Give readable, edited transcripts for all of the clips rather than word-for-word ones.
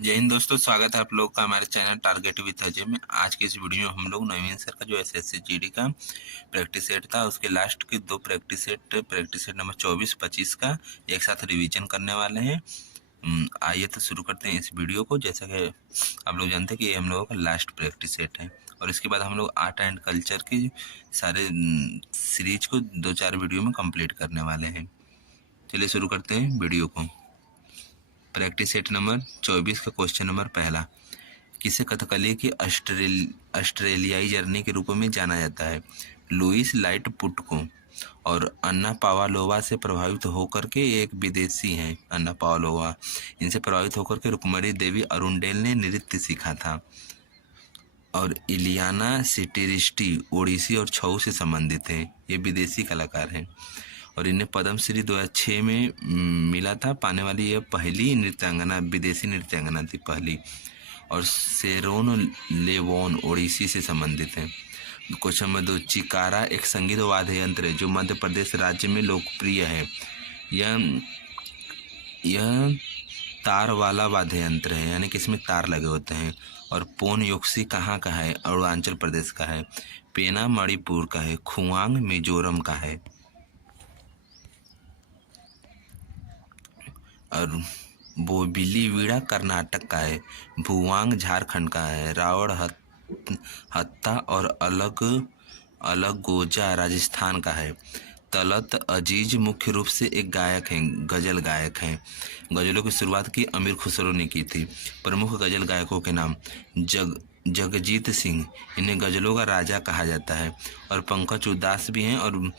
जय हिंद दोस्तों, स्वागत है आप लोग का हमारे चैनल टारगेट विद अजय में। आज के इस वीडियो में हम लोग नवीन सर का जो एसएससी जीडी का प्रैक्टिस सेट था उसके लास्ट के दो प्रैक्टिस सेट नंबर 24-25 का एक साथ रिवीजन करने वाले हैं। आइए तो शुरू करते हैं इस वीडियो को। जैसा कि आप लोग जानते हैं कि ये हम लोगों का लास्ट प्रैक्टिस सेट है और इसके बाद हम लोग आर्ट एंड कल्चर की सारे सीरीज को 2-4 वीडियो में कंप्लीट करने वाले हैं। चलिए शुरू करते हैं वीडियो को। प्रैक्टिस सेट नंबर 24 का क्वेश्चन नंबर पहला, किसे कथकली की ऑस्ट्रेलियाई जर्नी के रूप में जाना जाता है? लुइस लाइटपुट को। और अन्ना पावालोवा से प्रभावित होकर के एक विदेशी हैं, अन्ना पावालोवा, इनसे प्रभावित होकर के रुक्मणी देवी अरुणडेल ने नृत्य सीखा था। और इलियाना सिटिरिस्टी ओडिसी और छऊ से संबंधित हैं, ये विदेशी कलाकार हैं और इन्हें पद्मश्री 2006 में मिला था। पाने वाली यह पहली नृत्यांगना, विदेशी नृत्यांगना थी पहली। और सेरोन लेवोन ओडिसी से संबंधित है। क्वेश्चन नंबर 2, चिकारा एक संगीत वाद्य यंत्र है जो मध्य प्रदेश राज्य में लोकप्रिय है। यह तार वाला वाद्य यंत्र है, यानी कि इसमें तार लगे होते हैं। और पोन योक्सी कहाँ का है? अरुणाचल प्रदेश का है। पेना मणिपुर का है। खुआंग मिजोरम का है। और बोबिली वीणा कर्नाटक का है। भुवांग झारखंड का है। रावण हत्ता और अलग गोजा राजस्थान का है। तलत अजीज मुख्य रूप से एक गायक हैं, गज़ल गायक हैं। गज़लों की शुरुआत की अमीर खुसरो ने की थी। प्रमुख गज़ल गायकों के नाम जगजीत सिंह, इन्हें गज़लों का राजा कहा जाता है। और पंकज उदास भी हैं और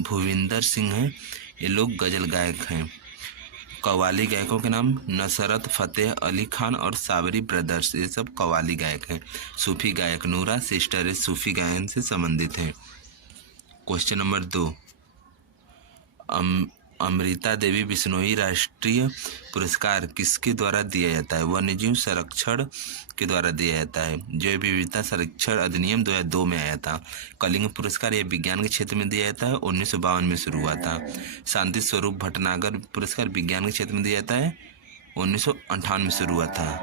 भूविंदर सिंह हैं, ये लोग गज़ल गायक हैं। कव्वाली गायकों के नाम नुसरत फ़तेह अली खान और साबरी ब्रदर्स, ये सब कव्वाली गायक हैं। सूफी गायक नूरा सिस्टर सूफी गायन से संबंधित हैं। क्वेश्चन नंबर 2, अमृता देवी बिश्नोई राष्ट्रीय पुरस्कार किसके द्वारा दिया जाता है? वन्यजीव संरक्षण के द्वारा दिया जाता है। जैव विविधता संरक्षण अधिनियम 2002 में आया था। कलिंग पुरस्कार यह विज्ञान के क्षेत्र में दिया जाता है, 1952 में शुरू हुआ था। शांति स्वरूप भटनागर पुरस्कार विज्ञान के क्षेत्र में दिया जाता है, 1958 में शुरू हुआ था।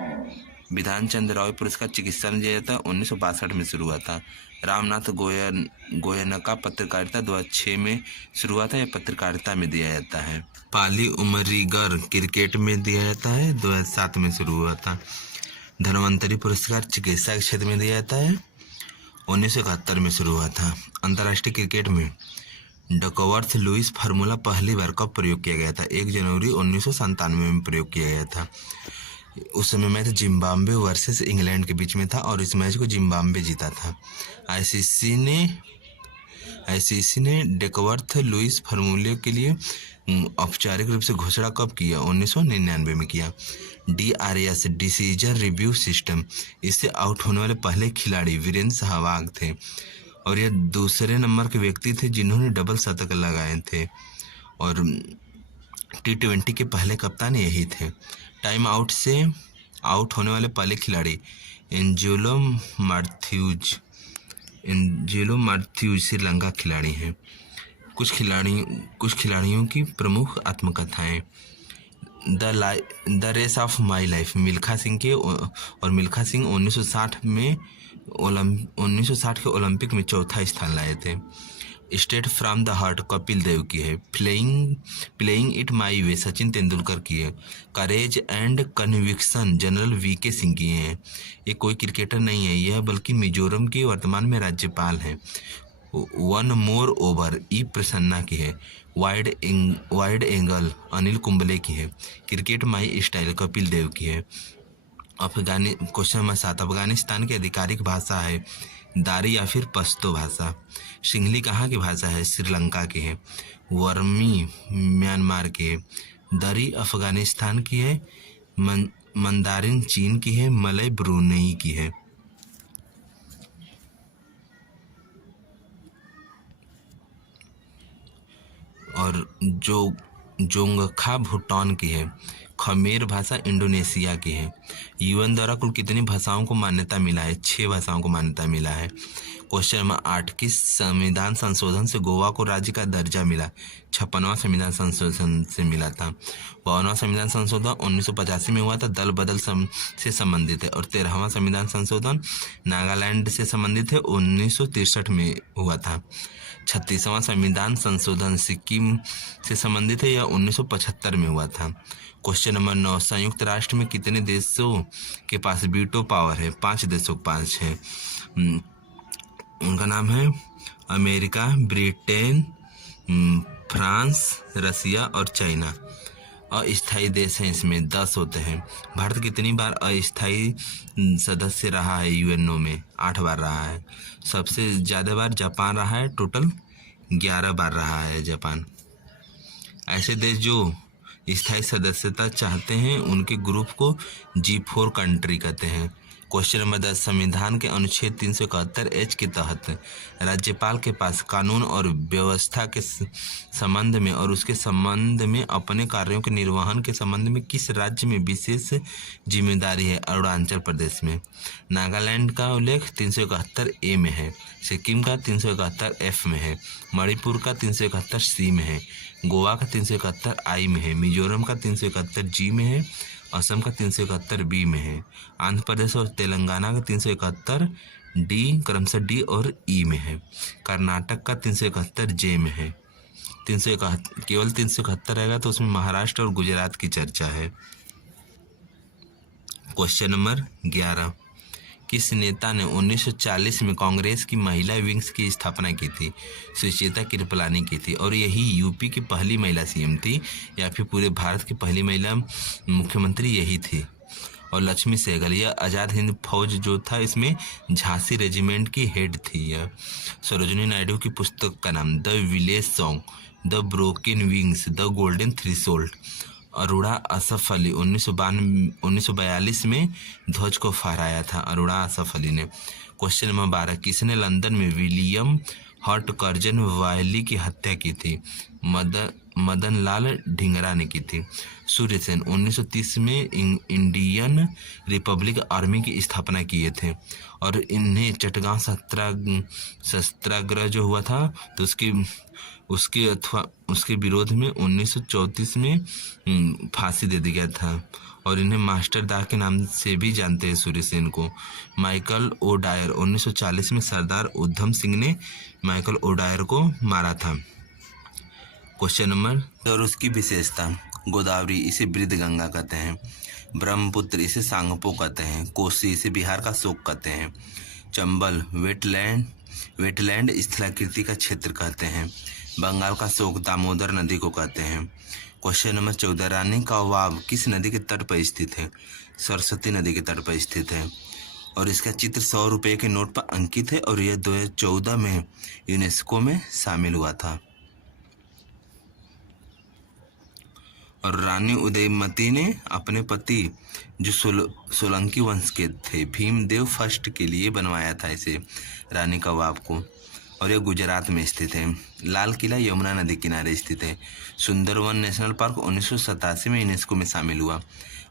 विधान चंद्र राय पुरस्कार चिकित्सा में दिया जाता है, 1962 में शुरू हुआ था। रामनाथ गोयनका पत्रकारिता 2006 में शुरू हुआ था, यह पत्रकारिता में दिया जाता है। पाली उमरीगर क्रिकेट में दिया जाता है, 2007 में शुरू हुआ था। धन्वंतरी पुरस्कार चिकित्सा के क्षेत्र में दिया जाता है, 1971 में शुरू हुआ था। अंतर्राष्ट्रीय क्रिकेट में डकवर्थ लुइस फार्मूला पहली बार कब प्रयोग किया गया था? 1 जनवरी 1997 में प्रयोग किया गया था। उस समय मैच जिम्बाब्वे वर्सेस इंग्लैंड के बीच में था और इस मैच को जिम्बाब्वे जीता था। आईसीसी ने डकवर्थ लुइस फार्मूले के लिए औपचारिक रूप से घोषणा कब किया? 1999 में किया। DRS डिसीजन रिव्यू सिस्टम, इससे आउट होने वाले पहले खिलाड़ी वीरेंद्र सहवाग थे और यह दूसरे नंबर के व्यक्ति थे जिन्होंने डबल शतक लगाए थे। और T20 के पहले कप्तान यही थे। टाइम आउट से आउट होने वाले पहले खिलाड़ी एंजेलो मार्थ्यूज श्रीलंका खिलाड़ी हैं। कुछ खिलाड़ियों की प्रमुख आत्मकथाएं। The race of my life Milkha Singh के, और मिल्खा सिंह 1960 के ओलंपिक में चौथा स्थान लाए थे। Straight from the heart Kapil Dev की है। Playing it my way Sachin Tendulkar की है। Courage and conviction general VK Singh की हैं। ये कोई क्रिकेटर नहीं है यह, बल्कि मिजोरम के वर्तमान में राज्यपाल हैं। वन मोर ओवर ई प्रसन्ना की है। वाइड एंगल अनिल कुंबले की है। Cricket my style Kapil Dev की है। क्वेश्चन नंबर 7, अफगानिस्तान की आधिकारिक भाषा है दारी या फिर पश्तो भाषा। सिंहली कहाँ की भाषा है? श्रीलंका की है। वर्मी म्यांमार की है। दरी अफगानिस्तान की है। मंदारिन चीन की है। मलय ब्रुनेई की है। और जोंगखा भूटान की है। खमेर भाषा इंडोनेशिया की है। यूएन द्वारा कुल कितनी भाषाओं को मान्यता मिला है? 6 भाषाओं को मान्यता मिला है। क्वेश्चन नंबर 8, किस संविधान संशोधन से गोवा को राज्य का दर्जा मिला? 56वां संविधान संशोधन से मिला था। 52वां संविधान संशोधन 1985 में हुआ था, दल बदल से संबंधित है। और 13वां संविधान संशोधन नागालैंड से संबंधित है, 1963 में हुआ था। 36वां संविधान संशोधन सिक्किम से संबंधित है, यह 1975 में हुआ था। क्वेश्चन नंबर 9, संयुक्त राष्ट्र में कितने देशों के पास वीटो पावर है? 5 देशों के पास है। उनका नाम है अमेरिका, ब्रिटेन, फ्रांस, रसिया और चाइना। अस्थायी देश हैं इसमें 10 होते हैं। भारत कितनी बार अस्थायी सदस्य रहा है यूएनओ में? 8 बार रहा है। सबसे ज़्यादा बार जापान रहा है, टोटल 11 बार रहा है जापान। ऐसे देश जो स्थायी सदस्यता चाहते हैं उनके ग्रुप को G4 कंट्री कहते हैं। क्वेश्चन नंबर 10, संविधान के अनुच्छेद 371H के तहत राज्यपाल के पास कानून और व्यवस्था के संबंध में और उसके संबंध में अपने कार्यों के निर्वहन के संबंध में किस राज्य में विशेष जिम्मेदारी है? अरुणाचल प्रदेश में। नागालैंड का उल्लेख 371A में है, सिक्किम का 371F में है, मणिपुर का 371C में है, गोवा का 371I में है, मिजोरम का 371G में है, असम का 371B में है, आंध्र प्रदेश और तेलंगाना का 371D क्रमशः D और E में है, कर्नाटक का 371J में है। 371 केवल 371 रहेगा तो उसमें महाराष्ट्र और गुजरात की चर्चा है। क्वेश्चन नंबर 11, किस नेता ने 1940 में कांग्रेस की महिला विंग्स की स्थापना की थी? सुचेता कृपलानी की थी। और यही यूपी की पहली महिला सीएम थी या फिर पूरे भारत की पहली महिला मुख्यमंत्री यही थी। और लक्ष्मी सहगल, यह आज़ाद हिंद फौज जो था इसमें झांसी रेजिमेंट की हेड थी यह। सरोजिनी नायडू की पुस्तक का नाम the village song, the broken wings, the golden threshold. Arora Asaf Ali 1942 में ध्वज को फहराया था अरोड़ा असफ अली ने। क्वेश्चन नंबर 12, किसने लंदन में विलियम हर्ट कर्जन वायली की हत्या की थी? मदन लाल ढींगरा ने की थी। सूर्य सेन 1930 में इंडियन रिपब्लिक आर्मी की स्थापना किए थे और इन्हें चटगांव सत्याग्रह जो हुआ था तो उसके विरोध में 1934 में फांसी दे दिया गया था। और इन्हें मास्टर दा के नाम से भी जानते हैं सूर्य सेन को। माइकल ओ डायर 1940 में सरदार उधम सिंह ने माइकल ओ डायर को मारा था। क्वेश्चन नंबर, और उसकी विशेषता, गोदावरी इसे बृद्धगंगा कहते हैं, ब्रह्मपुत्र इसे सांगपो कहते हैं, कोसी इसे बिहार का शोक कहते हैं, चंबल वेटलैंड स्थलाकृति का क्षेत्र कहते हैं, बंगाल का शोक दामोदर नदी को कहते हैं। क्वेश्चन नंबर 14, रानी का वाव किस नदी के तट पर स्थित है? सरस्वती नदी के तट पर स्थित है और इसका चित्र 100 रुपये के नोट पर अंकित है और यह 2014 में यूनेस्को में शामिल हुआ था। और रानी उदयमती ने अपने पति जो सोलंकी वंश के थे भीमदेव फर्स्ट के लिए बनवाया था इसे रानी का वाव को। और यह गुजरात में स्थित है। लाल किला यमुना नदी किनारे स्थित है। सुंदरवन नेशनल पार्क 1987 में यूनेस्को में शामिल हुआ।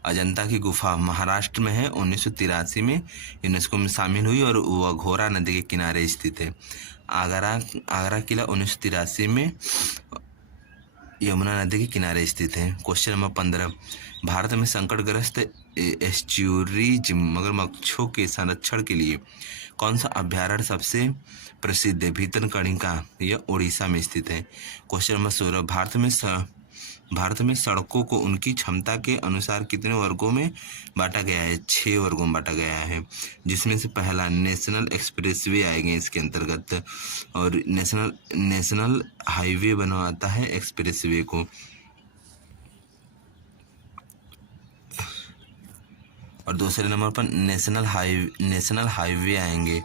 अजंता की गुफा महाराष्ट्र में है, 1983 में यूनेस्को में शामिल हुई और वह घोरा नदी के किनारे स्थित है। आगरा किला 1983 में यमुना नदी के किनारे स्थित है। क्वेश्चन नंबर 15, भारत में संकटग्रस्त एस्च्यूरीज मगरमच्छों के संरक्षण के लिए कौन सा अभ्यारण्य सबसे प्रसिद्ध है? भीतरकनिका, यह उड़ीसा में स्थित है। क्वेश्चन नंबर 16, भारत में सड़कों को उनकी क्षमता के अनुसार कितने वर्गों में बांटा गया है? 6 वर्गों में बांटा गया है, जिसमें से पहला नेशनल एक्सप्रेसवे आएंगे इसके अंतर्गत और नेशनल हाईवे बनवाता है एक्सप्रेसवे को। और दूसरे नंबर पर नेशनल हाईवे आएंगे।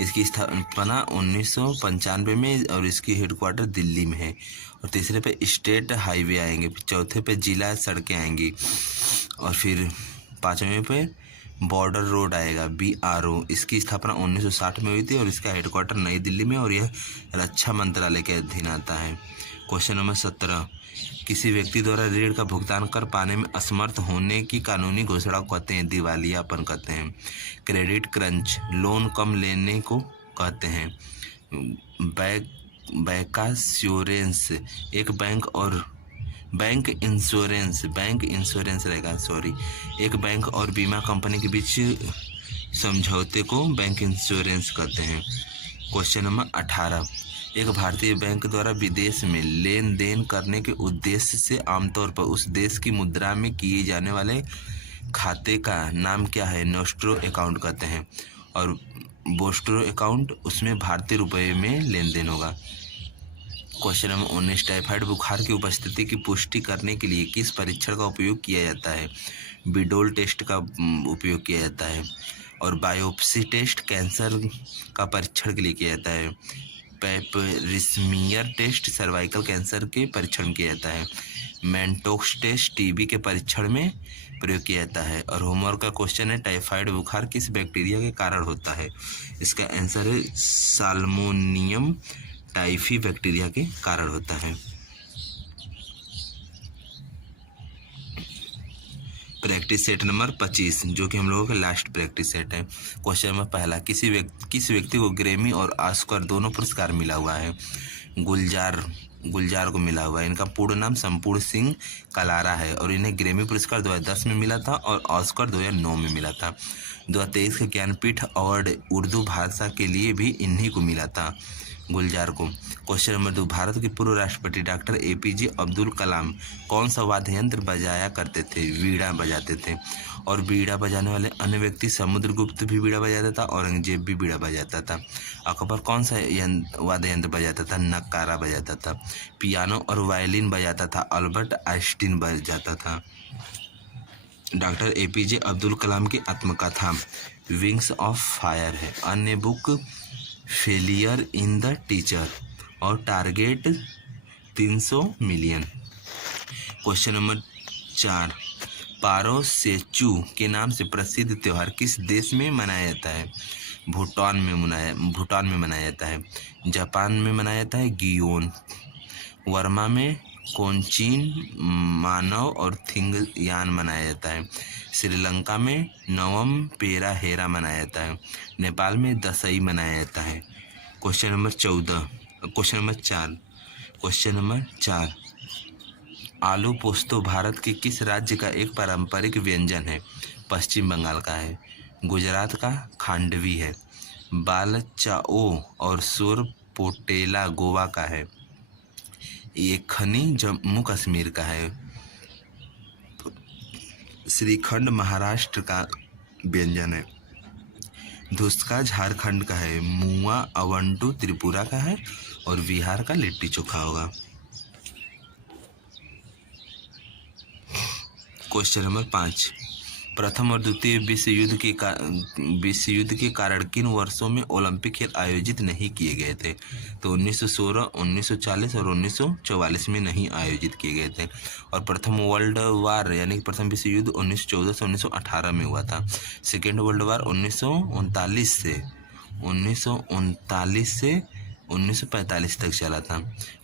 इसकी स्थापना 1995 में और इसकी हेडक्वार्टर दिल्ली में है। और तीसरे पे स्टेट हाईवे आएंगे, चौथे पे जिला सड़कें आएंगी और फिर 5वें पे बॉर्डर रोड आएगा BRO। इसकी स्थापना 1960 में हुई थी और इसका हेडक्वार्टर नई दिल्ली में और यह रक्षा मंत्रालय के अधीन आता है। क्वेश्चन नंबर 17, किसी व्यक्ति द्वारा ऋण का भुगतान कर पाने में असमर्थ होने की कानूनी घोषणा को कहते हैं दिवालियापन कहते हैं। क्रेडिट क्रंच लोन कम लेने को कहते हैं। बैंकास्योरेंस एक बैंक इंश्योरेंस रहेगा, सॉरी, एक बैंक और बीमा कंपनी के बीच समझौते को बैंक इंश्योरेंस कहते हैं। क्वेश्चन नंबर 18, एक भारतीय बैंक द्वारा विदेश में लेन देन करने के उद्देश्य से आमतौर पर उस देश की मुद्रा में किए जाने वाले खाते का नाम क्या है? नोस्ट्रो अकाउंट कहते हैं। और बोस्ट्रो अकाउंट, उसमें भारतीय रुपये में लेन देन होगा। क्वेश्चन नंबर 19, टाइफाइड बुखार की उपस्थिति की पुष्टि करने के लिए किस परीक्षण का उपयोग किया जाता है? बिडोल टेस्ट का उपयोग किया जाता है। और बायोप्सी टेस्ट कैंसर का परीक्षण के लिए किया जाता है। पेपरिस्मियर टेस्ट सर्वाइकल कैंसर के परीक्षण किया जाता है। मैंटोक्स टेस्ट टीबी के परीक्षण में प्रयोग किया जाता है। और होमवर्क का क्वेश्चन है, टाइफाइड बुखार किस बैक्टीरिया के कारण होता है? इसका आंसर है साल्मोनियम टाइफी बैक्टीरिया के कारण होता है। प्रैक्टिस सेट नंबर 25, जो कि हम लोगों का लास्ट प्रैक्टिस सेट है। क्वेश्चन नंबर पहला, किस व्यक्ति को ग्रैमी और ऑस्कर दोनों पुरस्कार मिला हुआ है? गुलजार को मिला हुआ है। इनका पूर्ण नाम संपूर्ण सिंह कलारा है और इन्हें ग्रैमी पुरस्कार 2010 में मिला था और ऑस्कर 2009 में मिला था। 2023 का ज्ञानपीठ अवार्ड उर्दू भाषा के लिए भी इन्हीं को मिला था, गुलजार को। क्वेश्चन नंबर 2, भारत के पूर्व राष्ट्रपति डॉक्टर APJ अब्दुल कलाम कौन सा वाद्य यंत्र बजाया करते थे? वीणा बजाते थे। और वीणा बजाने वाले अन्य व्यक्ति समुद्रगुप्त भी वीणा बजाता था, औरंगजेब भी वीणा बजाता था। अकबर कौन सा वाद्य यंत्र बजाता था? नक्कारा बजाता था। पियानो और वायलिन बजाता था अल्बर्ट आइंस्टीन बजाता था। डॉक्टर APJ अब्दुल कलाम की आत्मकथा विंग्स ऑफ फायर है। अन्य book failure in the teacher और टारगेट 300 मिलियन। क्वेश्चन नंबर 4, पारो सेचू के नाम से प्रसिद्ध त्यौहार किस देश में मनाया जाता है? भूटान में मनाया जाता है। जापान में मनाया जाता है गियोन। वर्मा में कोंचिन मानव और थिंगयान मनाया जाता है। श्रीलंका में नवम पेरा हेरा मनाया जाता है। नेपाल में दशई मनाया जाता है। क्वेश्चन नंबर 4, आलू पोस्तो भारत के किस राज्य का एक पारंपरिक व्यंजन है? पश्चिम बंगाल का है। गुजरात का खांडवी है। बाल चाओ और सुर पोटेला गोवा का है। ये खनी जम्मू कश्मीर का है। श्रीखंड महाराष्ट्र का व्यंजन है। धुस्का झारखंड का है। मुआ अवंटू त्रिपुरा का है और बिहार का लिट्टी चोखा होगा। क्वेश्चन नंबर 5, प्रथम और द्वितीय विश्व युद्ध के कारण किन वर्षों में ओलंपिक खेल आयोजित नहीं किए गए थे? तो 1916, 1940 और 1944 में नहीं आयोजित किए गए थे। और प्रथम वर्ल्ड वार यानी कि प्रथम विश्व युद्ध 1914 से 1918 में हुआ था। सेकेंड वर्ल्ड वार 1939 से 1945 तक चला था।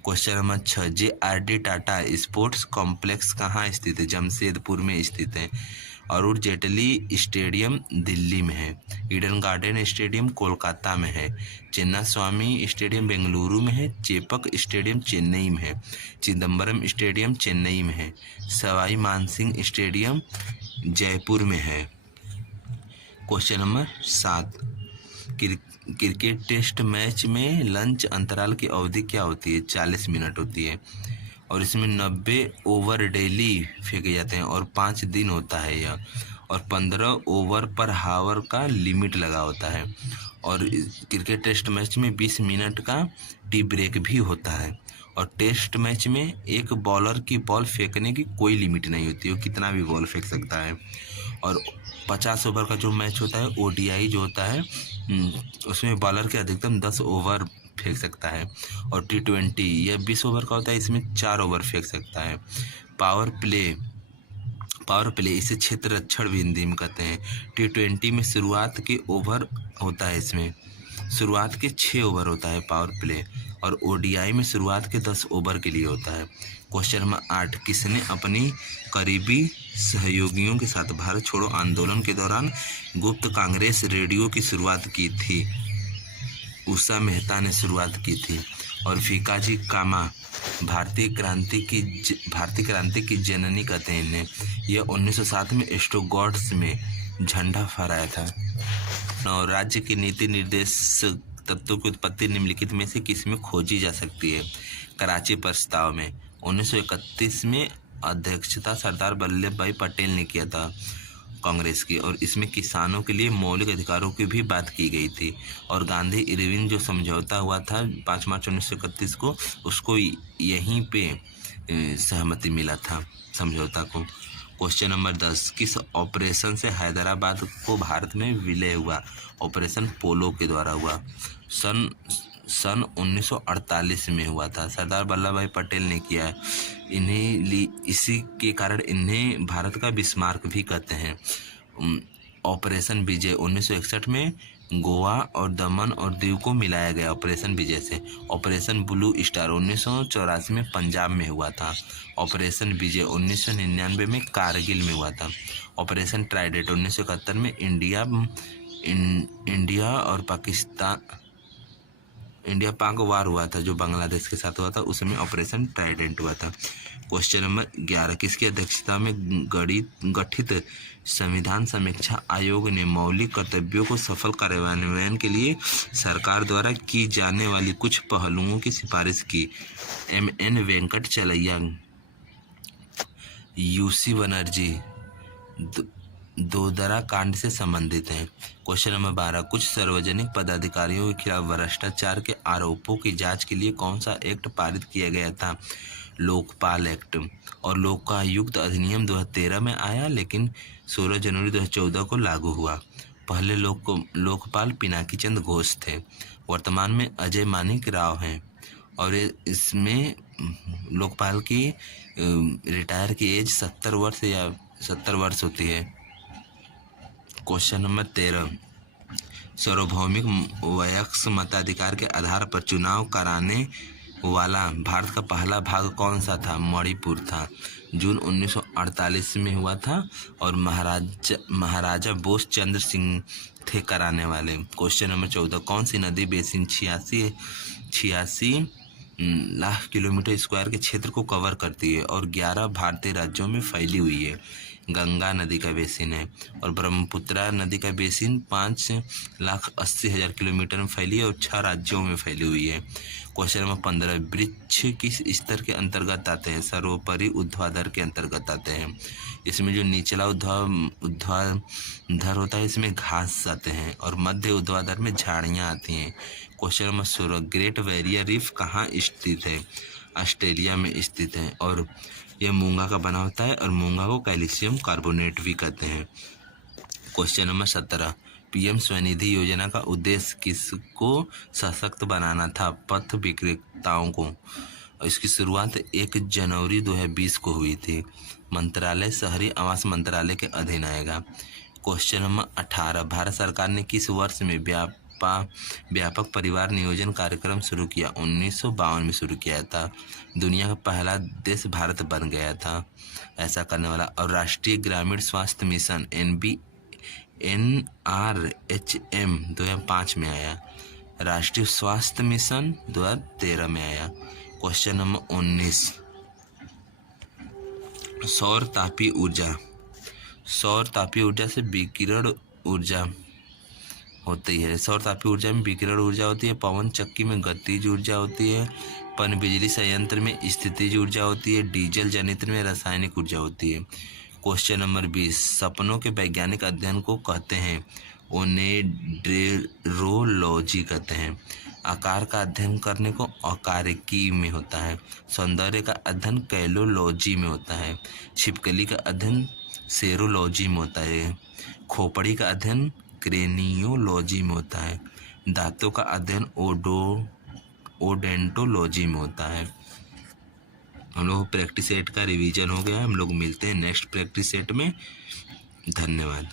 Question number 6, JRD Tata sports complex कहाँ स्थित है? जमशेदपुर में स्थित है। अरुण जेटली स्टेडियम दिल्ली में है। ईडन गार्डन स्टेडियम कोलकाता में है। चिन्ना स्वामी स्टेडियम बेंगलुरु में है। चेपक स्टेडियम चेन्नई में है। चिदम्बरम स्टेडियम चेन्नई में है। सवाई मानसिंह स्टेडियम जयपुर में है। Question number 7, cricket test match में लंच अंतराल की अवधि क्या होती है? 40 मिनट होती है। और इसमें 90 ओवर डेली फेंके जाते हैं और 5 दिन होता है यह। और 15 ओवर पर हावर का लिमिट लगा होता है। और क्रिकेट टेस्ट मैच में 20 मिनट का टी ब्रेक भी होता है। और टेस्ट मैच में एक बॉलर की बॉल फेंकने की कोई लिमिट नहीं होती है, वो कितना भी बॉल फेंक सकता है। और 50 ओवर का जो मैच होता है ODI जो होता है उसमें बॉलर के अधिकतम 10 ओवर फेंक सकता है। और T20 यह 20 ओवर का होता है, इसमें 4 ओवर फेंक सकता है। पावर प्ले इसे क्षेत्र रक्षण भी हिंदी में कहते हैं। T20 में शुरुआत के ओवर होता है, इसमें शुरुआत के 6 ओवर होता है पावर प्ले। और ओडीआई में शुरुआत के 10 ओवर के लिए होता है। क्वेश्चन नंबर 8, किसने अपनी करीबी सहयोगियों के साथ भारत छोड़ो आंदोलन के दौरान गुप्त कांग्रेस रेडियो की शुरुआत की थी? उषा मेहता ने शुरुआत की थी। और फीकाजी कामा भारतीय क्रांति की जननी कहते हैं इन्हें। यह 1907 में स्टुटगार्ट में झंडा फहराया था। और राज्य की नीति निर्देशक तत्वों की उत्पत्ति निम्नलिखित में से किस में खोजी जा सकती है? कराची प्रस्ताव में। 1931 में अध्यक्षता सरदार वल्लभ भाई पटेल ने किया था कांग्रेस की, और इसमें किसानों के लिए मौलिक अधिकारों की भी बात की गई थी। और गांधी इरविन जो समझौता हुआ था 5 मार्च 1931 को, उसको यहीं पे सहमति मिला था समझौता को। क्वेश्चन नंबर 10, किस ऑपरेशन से हैदराबाद को भारत में विलय हुआ? ऑपरेशन पोलो के द्वारा हुआ। सन 1948 में हुआ था। सरदार वल्लभ भाई पटेल ने किया है। इसी के कारण इन्हें भारत का बिस्मार्क भी कहते हैं। ऑपरेशन विजय 1961 में गोवा और दमन और दीव को मिलाया गया ऑपरेशन विजय से। ऑपरेशन ब्लू स्टार 1984 में पंजाब में हुआ था। ऑपरेशन विजय 1999 में कारगिल में हुआ था। ऑपरेशन ट्राइडेंट 1971 में इंडिया और इंडिया पाक वार हुआ था जो बांग्लादेश के साथ हुआ था, उसमें ऑपरेशन ट्राइडेंट हुआ था। क्वेश्चन नंबर 11, किसकी अध्यक्षता में गठित संविधान समीक्षा आयोग ने मौलिक कर्तव्यों को सफल कार्यान्वयन के लिए सरकार द्वारा की जाने वाली कुछ पहलुओं की सिफारिश की? MN वेंकटचलैया, UC बनर्जी दोदरा कांड से संबंधित हैं। क्वेश्चन नंबर 12, कुछ सार्वजनिक पदाधिकारियों के खिलाफ भ्रष्टाचार के आरोपों की जांच के लिए कौन सा एक्ट पारित किया गया था? लोकपाल एक्ट। और लोकायुक्त अधिनियम 2013 में आया, लेकिन 16 जनवरी 2014 को लागू हुआ। पहले लोकपाल पिनाकी चंद घोष थे, वर्तमान में अजय मानिक राव हैं। और इसमें लोकपाल की रिटायर की एज 70 वर्ष या 70 वर्ष होती है। क्वेश्चन नंबर 13, सार्वभौमिक वयस्क मताधिकार के आधार पर चुनाव कराने वाला भारत का पहला भाग कौन सा था? मणिपुर था। जून 1948 में हुआ था। और महाराजा बोस चंद्र सिंह थे कराने वाले। क्वेश्चन नंबर 14, कौन सी नदी बेसिन 86 लाख किलोमीटर स्क्वायर के क्षेत्र को कवर करती है और 11 भारतीय राज्यों में फैली हुई है? गंगा नदी का बेसिन है। और ब्रह्मपुत्रा नदी का बेसिन 5,80,000 किलोमीटर में फैली है और 6 राज्यों में फैली हुई है। क्वेश्चन नंबर 15, वृक्ष किस स्तर के अंतर्गत आते हैं? सर्वोपरि ऊर्ध्वाधर के अंतर्गत आते हैं। इसमें जो निचला ऊर्ध्वाधर होता है इसमें घास आते हैं, और मध्य ऊर्ध्वाधर में झाड़ियाँ आती हैं। Question number 16, great barrier reef कहाँ स्थित है? ऑस्ट्रेलिया में स्थित है। और यह मूंगा का बना होता है, और मूंगा को कैल्शियम कार्बोनेट भी कहते हैं। क्वेश्चन नंबर 17, PM स्वनिधि योजना का उद्देश्य किसको सशक्त बनाना था? पथ विक्रेताओं को। और इसकी शुरुआत 1 जनवरी 2020 को हुई थी। मंत्रालय शहरी आवास मंत्रालय के अधीन आएगा। क्वेश्चन नंबर 18, भारत सरकार ने किस वर्ष में व्यापक परिवार नियोजन कार्यक्रम शुरू किया? 1952 में शुरू किया था। दुनिया का पहला देश भारत बन गया था ऐसा करने वाला। और राष्ट्रीय ग्रामीण स्वास्थ्य मिशन NRHM 2005 में आया। राष्ट्रीय स्वास्थ्य मिशन 2013 में आया। क्वेश्चन नंबर 19, सौर तापीय ऊर्जा से विकिरण ऊर्जा होती है। सौर तापीय ऊर्जा में विकिरण ऊर्जा होती है। पवन चक्की में गतिज ऊर्जा होती है। पनबिजली संयंत्र में स्थितिज ऊर्जा होती है। डीजल जनित्र में रासायनिक ऊर्जा होती है। क्वेश्चन नंबर 20, सपनों के वैज्ञानिक अध्ययन को कहते हैं? ओनेड्रेरोलॉजी कहते हैं। आकार का अध्ययन करने को आकारिकी में होता है। सौंदर्य का अध्ययन कैलोलॉजी में होता है। छिपकली का अध्ययन सेरोलॉजी में होता है। खोपड़ी का अध्ययन क्रेनियोलॉजी में होता है। दांतों का अध्ययन ओडेंटोलॉजी में होता है। हम लोग प्रैक्टिस सेट का रिवीजन हो गया है। हम लोग मिलते हैं नेक्स्ट प्रैक्टिस सेट में। धन्यवाद।